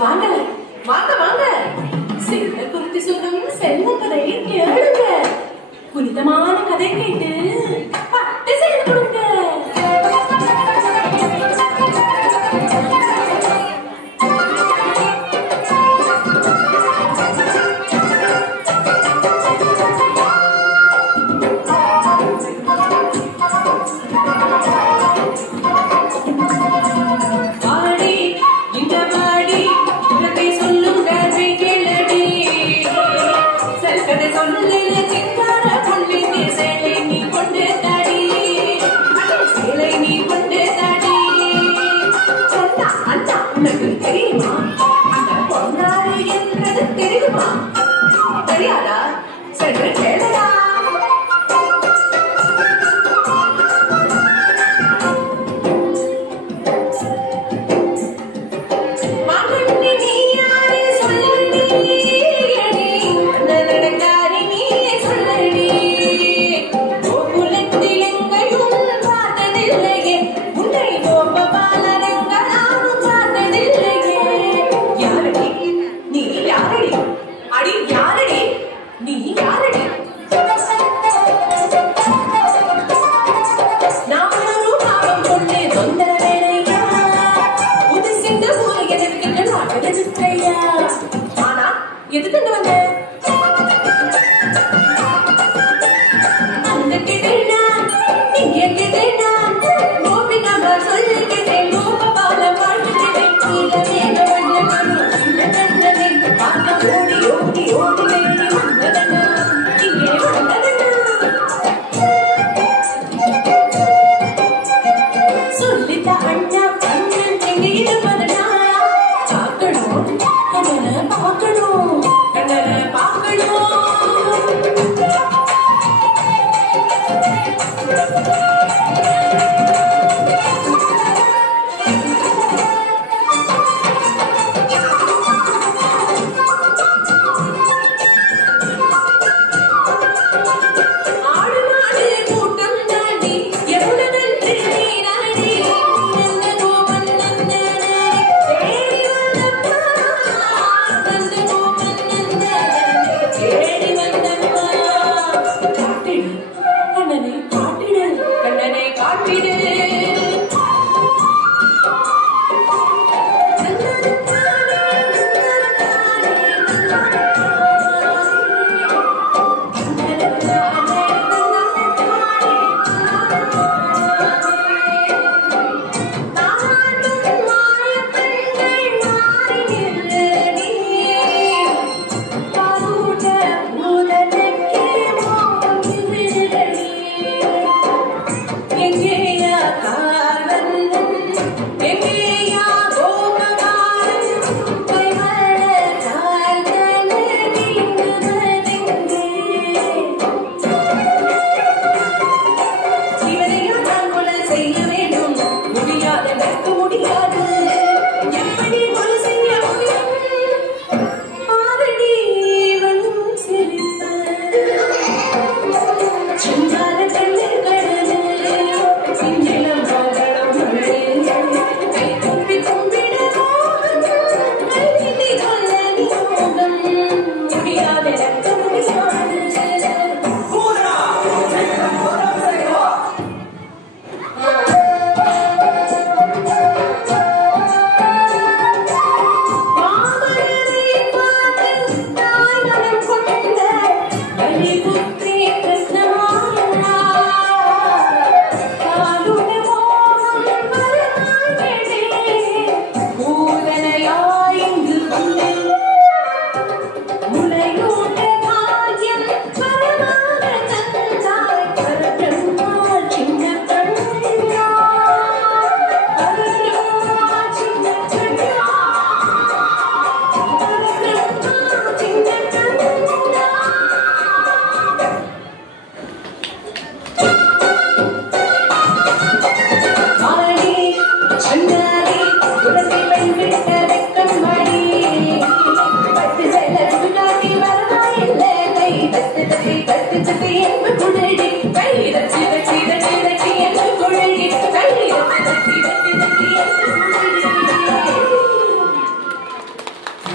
வாங்க வாங்க வாங்க, சின்ன குருத்தி சொல்லும் செல்ல கதையை கேளுங்க. புனிதமான கதை கேட்டு பட்டு செய்து கொடுங்க. தெரியுமா அந்த பொன்னாரு என்றது தெரியுமா? தெரியாதா? சரி கேளடா. மகனே நீ யாரு சொல்லடி, அந்த நடக்காரி நீ சொல்லடி. கோகுலத்தில் எங்கையும் பார்த்ததில்லையே உன்னை கோபபாலரங்க நானும் பார்த்ததில்லையே. யாரடி நீ, யாரடி அடி, யாரடி நீ, யாரடி? நான் ஒரு பாவம் கொண்டு தொந்தர வேலையா, புது சிந்த ஊரை எதிர்க்கின்ற நாட்டை எதிர்க்கையா. ஆனா எதுக்கு வந்த